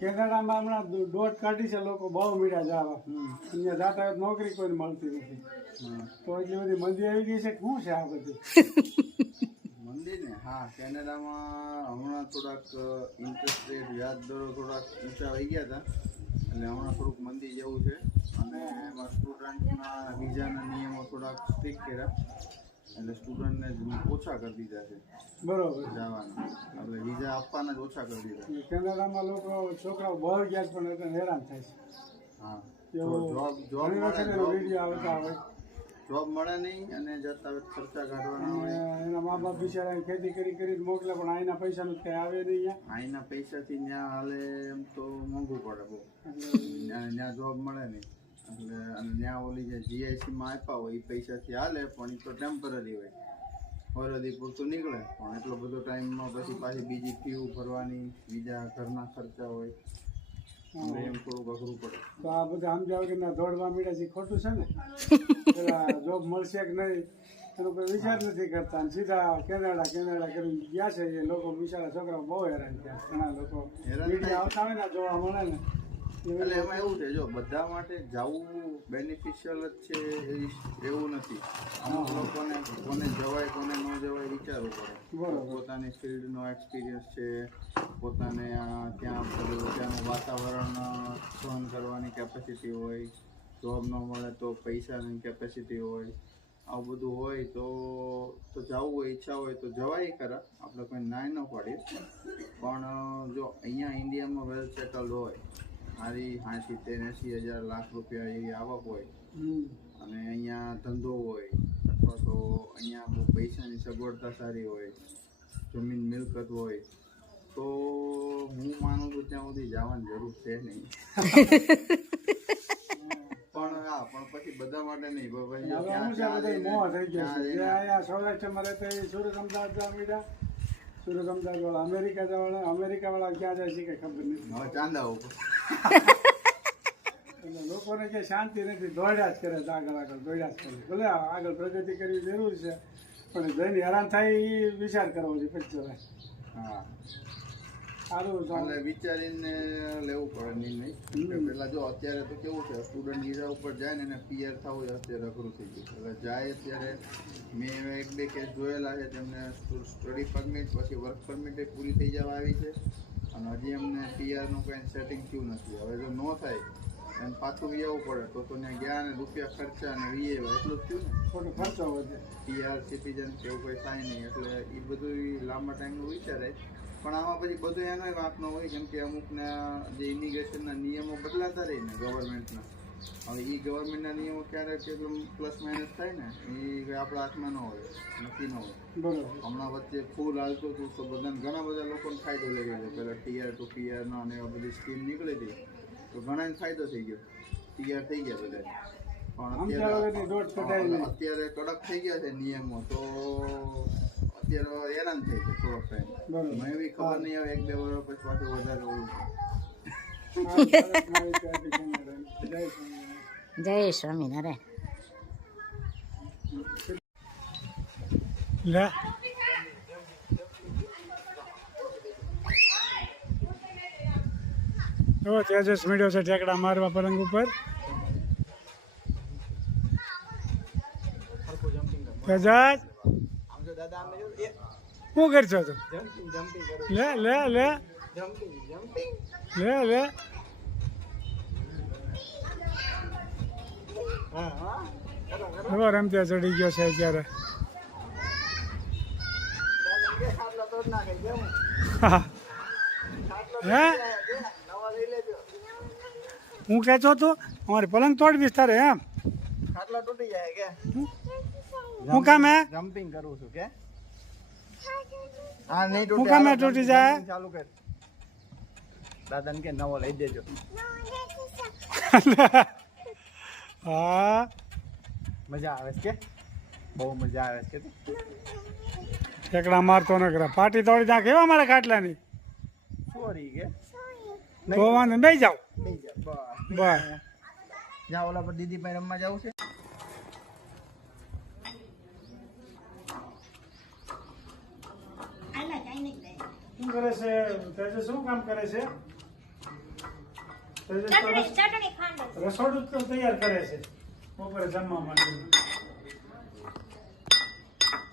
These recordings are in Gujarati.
કેનેડામાં હમણાં દોટ કાઢી છે, લોકો બહુ મીડા જવા અહીંયા જાતા હોય નોકરી કોઈને મળતી નથી, તો એટલી બધી મંદી આવી ગઈ છે કે શું છે આ બધું મંદી ને? હા, કેનેડામાં હમણાં થોડાક ઇન્ટરેસ્ટ રેટ વ્યાજ દરો થોડાક ઊંચા આવી ગયા હતા, એટલે હમણાં થોડુંક મંદી જેવું છે. અને એમાં સ્ટુડન્ટના વિઝાના નિયમો થોડાક સ્ટ્રિક્ટ કર્યા, એટલે સ્ટુડન્ટને ઓછા કરી દીધા છે બરોબર જવાના, એટલે વિઝા આપવાના જ ઓછા કરી દીધા. કેનેડામાં લોકો છોકરાઓ બહાર ગયા પણ એટલે હેરાન થાય છે. હા, એવું જોબ વિડીયો આવતા હોય, જોબ મળે નહીં અને જતા ખર્ચા કાઢવાના હોય. એના મા બાપ બિચારા ખેતી કરી મોકલે, પણ અહીંના પૈસાનું કંઈ આવે નહીં. અહીંના પૈસાથી ત્યાં હાલે એમ તો મોંઘું પડે બહુ, ત્યાં જોબ મળે નહીં, એટલે અને ત્યાં ઓલી જે જીઆઈસીમાં આપ્યા હોય એ પૈસાથી હાલે, પણ એ તો ટેમ્પરરી હોય, વરદી પૂરતું નીકળે, પણ એટલો બધો ટાઈમમાં પછી પાછી બીજી ફી ભરવાની, બીજા ઘરના ખર્ચા હોય, એમ થોડુંક અઘરું પડે. તો આ બધા સમજાવ કે ના દોડવા મળ્યા છે, ખોટું છે ને? પેલા જોબ મળશે કે નહીં એનો કોઈ વિચાર નથી કરતા, સીધા કેનેડા કરીને ગયા છે. એ લોકો બિચારા છોકરાઓ બહુ હેરાન થયા, ઘણા લોકો વિડીયો આવતા હોય ને જોવા મળે ને. એટલે એમાં એવું છે, જો બધા માટે જવું બેનિફિશિયલ જ છે એવું નથી. અમુક લોકોને કોને જવાય કોને ન જવાય વિચારવું પડે. બરોબર, પોતાની ફિલ્ડનો એક્સપિરિયન્સ છે, પોતાને ત્યાંનું વાતાવરણ સહન કરવાની કેપેસિટી હોય, જોબ ન મળે તો પૈસાની કેપેસિટી હોય, આવું બધું હોય તો જવું હોય, ઈચ્છા હોય તો જવાય ખરા, આપણે કોઈ ના ન પાડીએ. પણ જો અહીંયા ઇન્ડિયામાં વેલ સેટલ્ડ હોય, મારી 70-80 લાખ રૂપિયા એવી આવક હોય અને અહીંયા ધંધો હોય, અથવા તો અહીંયા બહુ પૈસાની સગવડતા સારી હોય, જમીન મિલકત હોય, તો હું માનું છું ત્યાં સુધી જવાની જરૂર છે નહીં. પણ હા, પણ પછી બધા માટે નહીં. સૌરાષ્ટ્રમાં રહેતા સુરત અમદાવાદ જવા મીડા, સુરત અમદાવાદ વાળા અમેરિકા વાળા ક્યાં જાય છે કઈ ખબર નથી. હવે ચાંદા ઉપર એટલે લોકોને ક્યાંય શાંતિ નથી, દોડ્યા જ કરે છે, આગળ દોડ્યા જ કરે. ભલે આગળ પ્રગતિ કરવી જરૂર છે, પણ જઈને હેરાન થાય એ વિચાર કરવો છે પછી. હા, સારું એટલે વિચારીને લેવું પડે નિર્ણય. પેલા જો અત્યારે તો કેવું છે, સ્ટુડન્ટ વિઝા ઉપર જાય ને એને પીઆર થવું અત્યારે અઘરું થઈ ગયું. એટલે જાય ત્યારે મેં 1-2 કેસ જોયેલા છે, તેમને સ્ટડી પરમિટ પછી વર્ક પરમિટ પૂરી થઈ જવા આવી છે, અને હજી અમને પીઆરનું કંઈ સેટિંગ થયું નથી. હવે જો ન થાય અને પાછું આવવું પડે તો ત્યાં ગયા ને રૂપિયા ખર્ચા અને વીએ એટલું જ થયું ને, ખોટો ખર્ચો વધે. પીઆર સિટીઝન કે એવું કંઈ થાય નહીં, એટલે એ બધું લાંબા ટાઈમનું વિચારે. પણ આમાં પછી બધું એનોય વાંક ન હોય, કેમ કે અમુકના જે ઇમિગ્રેશનના નિયમો બદલાતા રહે ને ગવર્મેન્ટના. હવે એ ગવર્મેન્ટના નિયમો ક્યારેક પ્લસ માઇનસ થાય ને, એ આપણા હાથમાં ન હોય, નક્કી ન હોય. બરોબર, હમણાં વચ્ચે ફૂલ હાલતું હતું તો બધાને ઘણા બધા લોકોને ફાયદો લઈ ગયો. પહેલાં ટીઆર ટુ પીઆરનો અને એવા બધી સ્કીમ નીકળી હતી તો ઘણાને ફાયદો થઈ ગયો, ટીઆર થઈ ગયા બધા. પણ અત્યારે કડક થઈ ગયા છે નિયમો, તો અત્યારે હેરાન થઈ છે થોડોક ટાઈમ. મને એવી ખબર નહીં આવે 1-2 વર્ષ પછી પાછું વધારે ઓલું જય સ્વામિનારાયણ. લે તેજસ મીડિયો છે ઠેકડા મારવા પલંગ ઉપર. તેજસ શું કરશો તું? લે લે લે લે લે હવે રમતા ચડી ગયો છે અત્યારે. હે હું કહેતો હતો અમારી પલંગ તોડ વિસ્તારે એમ ખાટલા તૂટી જાય કે હું કામ હે જમ્પિંગ કરું છું કે હા નહીં હું કામ તૂટી જાય ચાલુ કર દાદાને કે નવો લઈ દેજો. હા મજા આવે છે કે બહુ મજા આવે છે. ઠેકડા મારતો ન કરે પાટી તોડી નાખે એવા મારા ખાટલાની. સોરી કે તો વાંધો બે જાઓ બસ જ્યાં ઓલા પર દીદી ભાઈ રમવા જવું છે. શું કરે છે તેજસ? શું કામ કરે છે? ચટણી ખાંડો રસોડું તો તૈયાર કરે છે બપોરે જમવા માટે.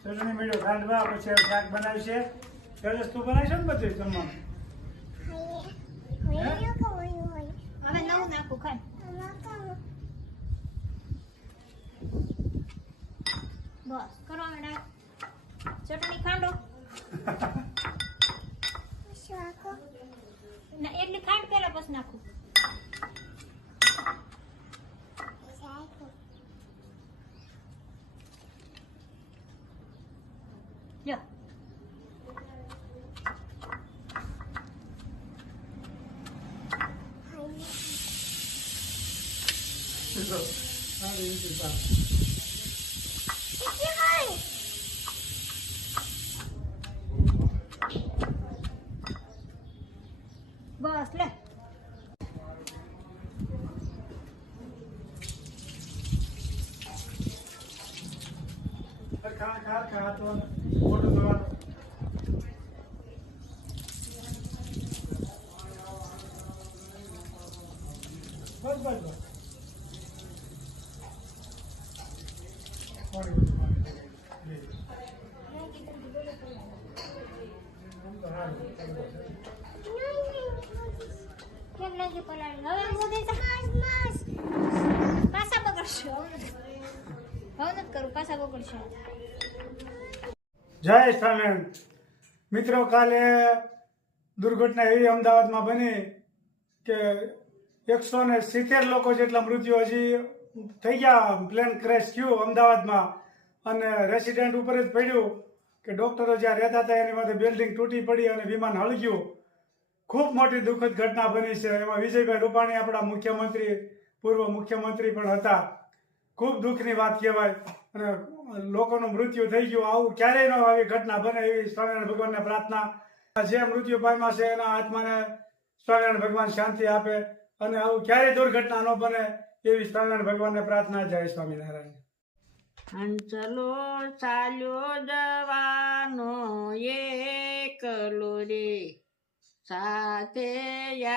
ચટણી મેળ્યો ખાંડવા, પછી હવે શાક બનાવશે. સરસ તું બનાવશે ને બધું જમવાનું? હવે નવું નાખું ખાંડ બસ કરવા માંડા ચટણી ખાંડો ના એટલી ખાંડ પેલા પછી નાખું લ્યો બસ લે ખા તો મોટું થવાનું. બસ બસ બસ કેમ લાગી પલાળી હવે મોદી પાછા બગડશે હવે નથી કરું પાછા બગડશે જય સ્વામિનારાયણ. મિત્રો, કાલે દુર્ઘટના એવી અમદાવાદમાં બની કે 170 લોકો જેટલા મૃત્યુ હજી થઈ ગયા. પ્લેન ક્રેશ થયું અમદાવાદમાં અને રેસિડેન્ટ ઉપર જ પડ્યું કે ડૉક્ટરો જ્યાં રહેતા હતા એની માથે બિલ્ડિંગ તૂટી પડી અને વિમાન હળગ્યું. ખૂબ મોટી દુઃખદ ઘટના બની છે. એમાં વિજયભાઈ રૂપાણી આપણા મુખ્યમંત્રી, પૂર્વ મુખ્યમંત્રી પણ હતા. ખૂબ દુઃખની વાત કહેવાય અને લોકોનું મૃત્યુ થઈ ગયું. આવું ક્યારેય ન આવી ઘટના બને એવી સ્વામિનારાયણ ભગવાનને પ્રાર્થના. જે મૃત્યુ પામ્યા છે એના આત્માને સ્વામિનારાયણ ભગવાન શાંતિ આપે અને આવું ક્યારેય દુર્ઘટના ન બને એવી સ્વામિનારાયણ ભગવાનને પ્રાર્થના. જય સ્વામિનારાયણ. હંસલો ચાલ્યો જવાનો એકલો રે, સાથે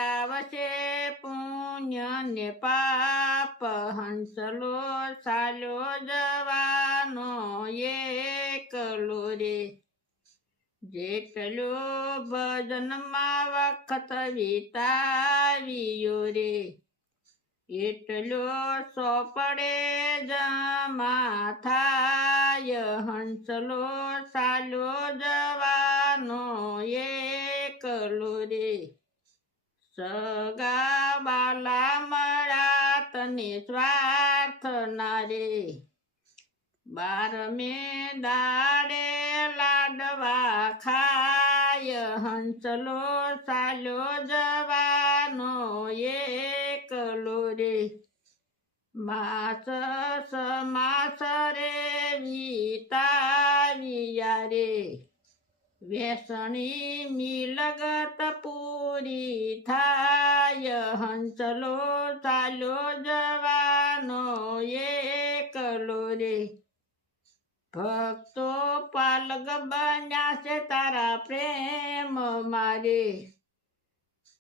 આવશે પુણ્ય ને પાપ. હંસલો ચાલ્યો જવાનો એકલો રે, જેટલો ભજનમાં વખત વિતાવ્યો રે, એટલો સોપડે જમા થાય. હંસલો ચાલ્યો જવાનો એકલો રે, સગા બાલા મળ્યા તને સ્વાર્થ ના રે, 12મે દાડે લાડવા ખાય. હંસલો ચાલ્યો જવાનો એકલો રે, માસ સમાસ રે વિતાવ્યા રે, વેસણી મિલગત પૂરી થાય. હંસલો ચાલ્યો જવાનો એકલો રે, ભક્તો પાલગ બન્યા છે તારા પ્રેમ મારે,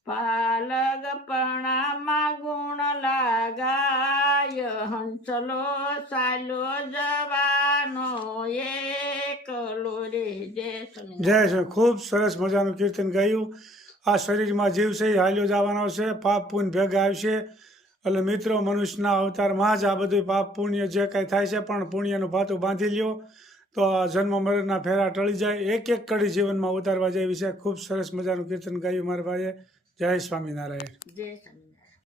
પાલગ પણામાં ગુણ લાગાય. હંસલો ચાલ્યો જવાનો એકલો રે. જય શ્રી. ખૂબ સરસ મજાનું કીર્તન ગાયું. આ શરીરમાં જીવ છે એ હાલ્યો જવાનો છે, પાપ પુણ્ય ભેગા આવશે. એટલે મિત્રો, મનુષ્યના અવતારમાં જ આ બધું પાપ પુણ્ય જે કાંઈ થાય છે પણ પુણ્યનું ભાતું બાંધી લ્યો તો આ જન્મ મરણના ફેરા ટળી જાય. એક એક કડી જીવનમાં ઉતારવા જેવી છે. ખૂબ સરસ મજાનું કીર્તન ગાયું મારા ભાઈએ. જય સ્વામિનારાયણ. જય